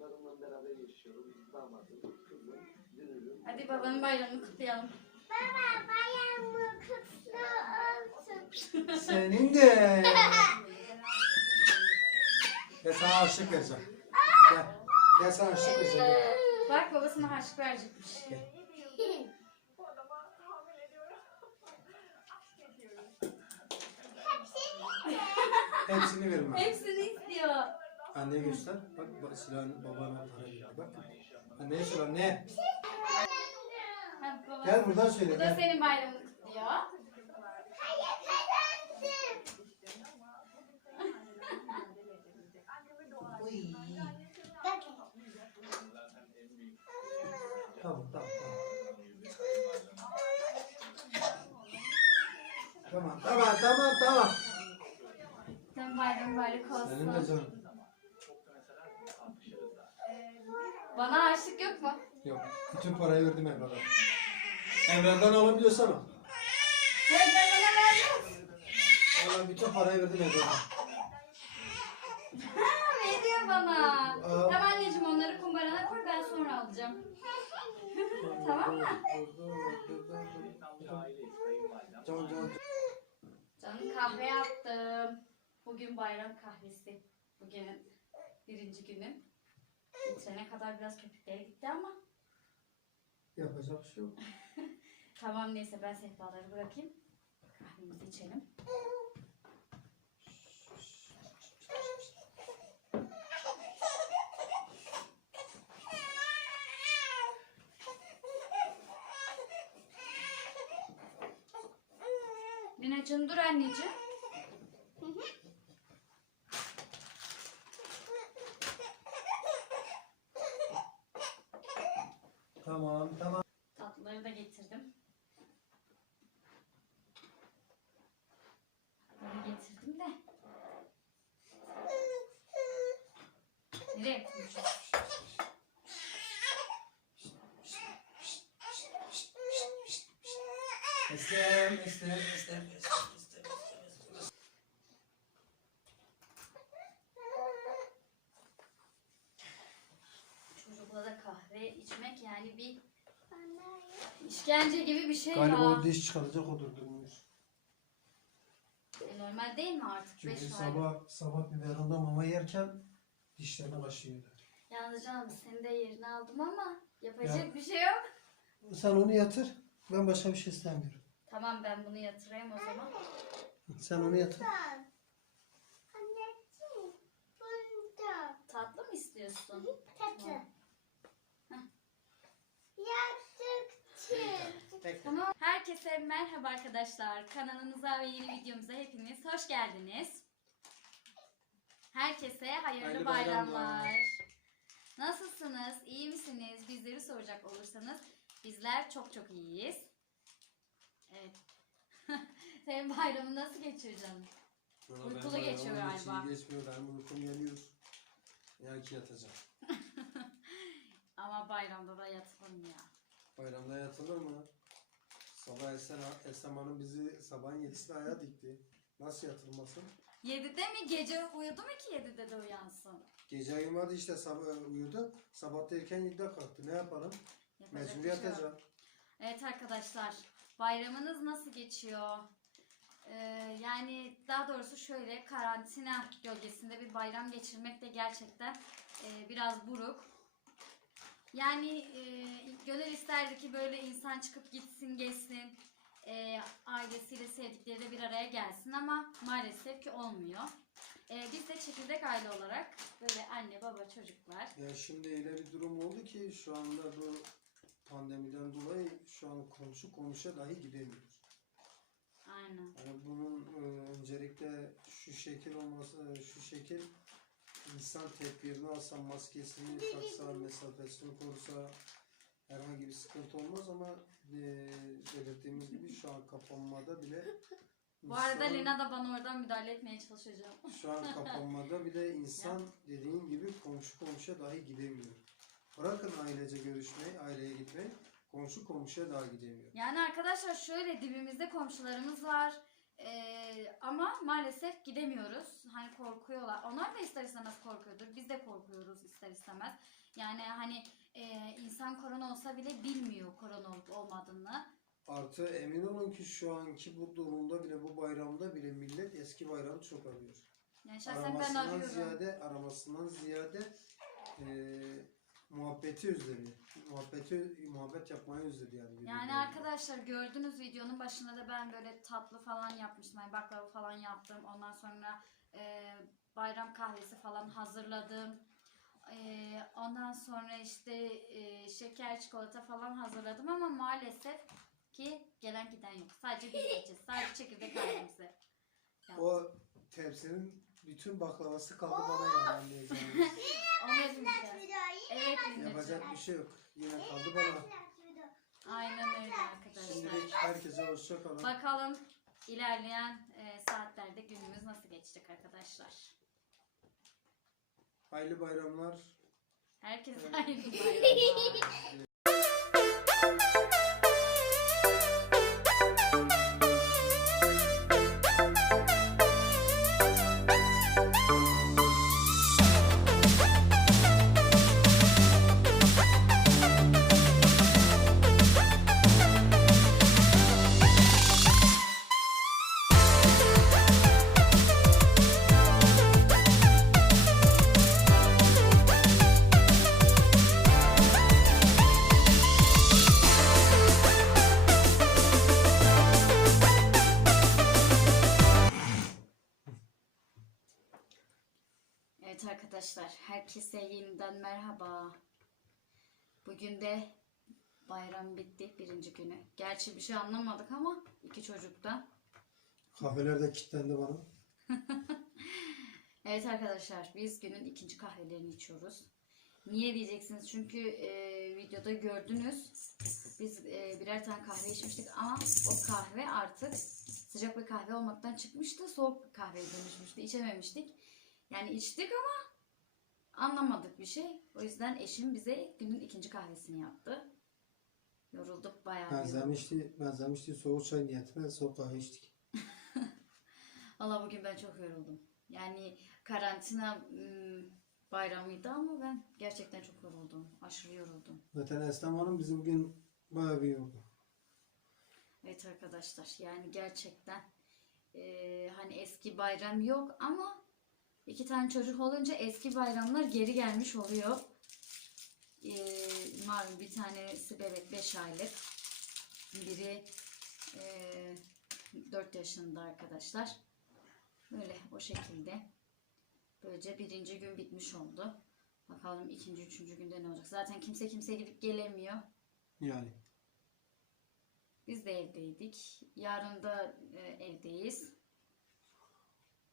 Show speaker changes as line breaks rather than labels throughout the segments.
Yarımla beraber yaşıyorum. Damadım, kızım, dünürüm. Hadi babanın bayramını kutlayalım.
Baba bayramı kutlu olsun.
Senin de. Gel sana harçlık vereceğim. Gel. Gel sana harçlık vereceğim. Gel.
Bak babasına harçlık verecekmiş.
Gel. Hepsini vermem.
Hepsini istiyor.
Anneye göster. Bak bak, silahını babana para verdi. Bak. Anneye sor anne.
Baba.
Gel buradan söyle.
Bu da
Gel.
senin bayramını kutluyor.
Hayır kazandım.
Uy.
Bakın.
Tamam tamam tamam. Tamam tamam tamam tamam.
Senin bayramın mübarek
Senin de
olsun.
canım.
Bana harçlık yok mu?
Yok. Bütün parayı verdim Emre'den. Emre'den alabiliyorsan al.
Ben bana vermez.
Valla bütün parayı verdim Emre'den.
Ha, veriyor bana.
Aa.
Tamam anneciğim onları kumbarana koy ben sonra alacağım. Tamam mı?
Can can.
Canım kahve yaptım. Bugün bayram kahvesi. Bugünün birinci günü. Bitirene kadar biraz köpükleri gitti ama.
Yapacak bir şey yok.
Tamam neyse ben sehpaları bırakayım. Kahvemizi içelim. Lina'cığım dur anneciğim.
Tamam tamam.
Tatlıları da getirdim. Tatlıları getirdim de. Nereye koyacağım?
Eslem, eslem, eslem, eslem,
Çocukla da kahve içmek yani bir işkence gibi bir şey
Galiba
ya.
o diş çıkaracak o durdurmuş.
E, normal değil mi artık?
Çünkü
5 ay.
sabah sabah biberonda mama yerken dişlerine kaşıyordu.
Yalnız canım seni de yerine aldım ama yapacak
Ya.
bir şey yok.
Sen onu yatır. Ben başka bir şey istemiyorum.
Tamam ben bunu yatırayım o zaman.
Sen onu yatır.
Anneciğim. Bunda.
Tatlı mı istiyorsun?
Tatlı. Yaptık.
Tamam. Herkese merhaba arkadaşlar. Kanalımıza ve yeni videomuza hepiniz hoş geldiniz. Herkese hayırlı,
Hayırlı
bayramlar.
bayramlar.
Nasılsınız? İyi misiniz? Bizleri soracak olursanız bizler çok çok iyiyiz. Evet. Senin bayramın nasıl geçiyor canım? Uykulu geçiyor galiba.
Hiç iyi geçmiyor. Benim uykum geliyor. Ya ki yatacağım.
Ama bayramda da yatılır ya?
Bayramda yatılır mı? Sabah Esen, Esem Hanım bizi sabahın yedisinde ayağa dikti. Nasıl yatılmasın?
7'de mi? Gece uyudu mu ki 7'de de uyansın?
Gece uyumadı işte sabah uyudu. Sabah da erken 7'de kalktı. Ne yapalım?
Yapacak
Mecbur
bir şey yok.
yatacağım.
Evet arkadaşlar, bayramınız nasıl geçiyor? Ee, yani daha doğrusu şöyle karantina gölgesinde bir bayram geçirmek de gerçekten e, biraz buruk. Yani e, gönül isterdi ki böyle insan çıkıp gitsin, gezsin, e, ailesiyle sevdikleriyle bir araya gelsin ama maalesef ki olmuyor. E, biz de çekirdek aile olarak böyle anne, baba, çocuklar
Ya şimdi öyle bir durum oldu ki şu anda bu pandemiden dolayı şu an komşu komşuya dahi gidemiyoruz.
aynen.
Yani bunun e, öncelikle şu şekil olması, şu şekil insan tedbirini alsa, maskesini taksa, mesafesini korusa herhangi bir sıkıntı olmaz ama e, belirttiğimiz gibi şu an kapanmada bile
Bu arada
insan-
Lina da bana oradan müdahale etmeye çalışacağım.
Şu an kapanmada bile insan dediğin gibi komşu komşuya dahi gidemiyor. Bırakın ailece görüşmeyi, aileye gitmeyi, komşu komşuya dahi gidemiyor.
Yani arkadaşlar şöyle dibimizde komşularımız var. Ee, ama maalesef gidemiyoruz. Hani korkuyorlar. Onlar da ister istemez korkuyordur. Biz de korkuyoruz ister istemez. Yani hani e, insan korona olsa bile bilmiyor korona olup olmadığını.
Artı emin olun ki şu anki bu durumda bile bu bayramda bile millet eski bayramı çok arıyor.
Yani şahsen ben
Aramasından
arıyorum.
ziyade aramasından ziyade eee muhabbeti özledi. Muhabbeti muhabbet yapmayı özledi yani.
Yani
birbirleriyle.
arkadaşlar gördüğünüz videonun başında da ben böyle tatlı falan yapmıştım. Yani baklava falan yaptım. Ondan sonra e, bayram kahvesi falan hazırladım. E, ondan sonra işte e, şeker çikolata falan hazırladım ama maalesef ki gelen giden yok. Sadece biz yiyeceğiz. Sadece çekirdek yaptık.
O tepsinin bütün baklavası kaldı bana yani anlayacağınız.
Onu. Evet
Yapacak bir şey yok. Yine kaldı bana.
Aynen öyle arkadaşlar.
Şimdilik herkese hoşça kalın.
Bakalım ilerleyen e, saatlerde günümüz nasıl geçecek arkadaşlar.
Hayırlı bayramlar.
Herkese hayırlı bayramlar. Evet arkadaşlar, herkese yeniden merhaba. Bugün de bayram bitti, birinci günü. Gerçi bir şey anlamadık ama iki çocuktan.
Kahveler de kilitlendi bana.
Evet arkadaşlar, biz günün ikinci kahvelerini içiyoruz. Niye diyeceksiniz? Çünkü e, videoda gördünüz. Biz e, birer tane kahve içmiştik ama o kahve artık sıcak bir kahve olmaktan çıkmıştı. Soğuk bir kahveye dönüşmüştü. İçememiştik. Yani içtik ama anlamadık bir şey. O yüzden eşim bize günün ikinci kahvesini yaptı. Yorulduk bayağı.
Benzemişti, benzemişti soğuk çay niyetine soğuk kahve içtik.
Valla bugün ben çok yoruldum. Yani karantina ım, bayramıydı ama ben gerçekten çok yoruldum. Aşırı yoruldum.
Zaten Eslem Hanım bizi bugün bayağı bir yordu.
Evet arkadaşlar yani gerçekten eee, hani eski bayram yok ama iki tane çocuk olunca eski bayramlar geri gelmiş oluyor. Eee malum bir tanesi bebek 5 aylık. Biri eee 4 yaşında arkadaşlar. Böyle o şekilde. Böylece birinci gün bitmiş oldu. Bakalım ikinci, üçüncü günde ne olacak. Zaten kimse kimseye gidip gelemiyor.
Yani.
Biz de evdeydik. Yarın da e, evdeyiz.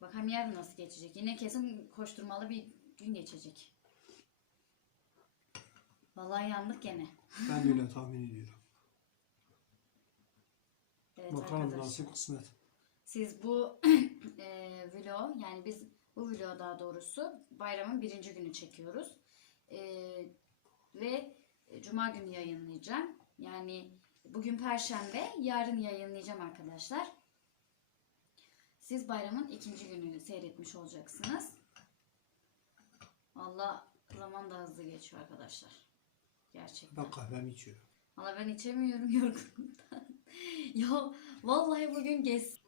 Bakalım yarın nasıl geçecek. Yine kesin koşturmalı bir gün geçecek. Vallahi yandık gene.
Ben de öyle tahmin ediyorum.
Evet
Bakalım
arkadaşlar.
nasip kısmet.
Siz bu e, vlog yani biz bu vlog daha doğrusu bayramın birinci günü çekiyoruz. E, ve cuma günü yayınlayacağım. Yani bugün perşembe yarın yayınlayacağım arkadaşlar. Siz bayramın ikinci gününü seyretmiş olacaksınız. Valla zaman da hızlı geçiyor arkadaşlar. Gerçekten.
Ben kahvemi içiyorum.
Valla ben içemiyorum yorgunluktan. ya vallahi bugün gez.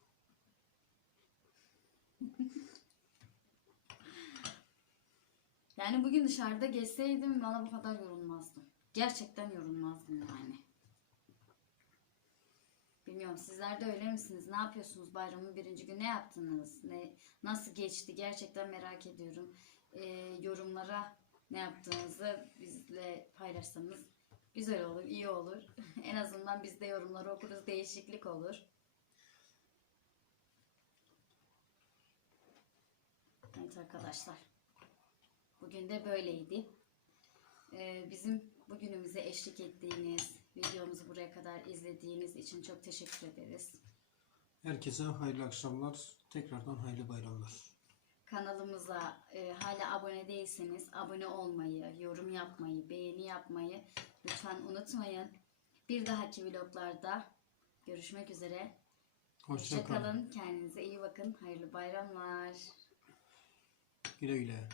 yani bugün dışarıda gezseydim bana bu kadar yorulmazdım. Gerçekten yorulmazdım yani. Bilmiyorum sizler de öyle misiniz? Ne yapıyorsunuz bayramın birinci günü? Ne yaptınız? Ne, nasıl geçti? Gerçekten merak ediyorum. Ee, yorumlara ne yaptığınızı bizle paylaşsanız güzel olur, iyi olur. en azından biz de yorumları okuruz, değişiklik olur. Evet arkadaşlar. Bugün de böyleydi. Ee, bizim bugünümüze eşlik ettiğiniz, videomuzu buraya kadar izlediğiniz için çok teşekkür ederiz.
Herkese hayırlı akşamlar. Tekrardan hayırlı bayramlar.
Kanalımıza e, hala abone değilseniz abone olmayı, yorum yapmayı, beğeni yapmayı lütfen unutmayın. Bir dahaki vloglarda görüşmek üzere.
Hoşça kalın.
Hoşçakalın. Kendinize iyi bakın. Hayırlı bayramlar.
Güle güle.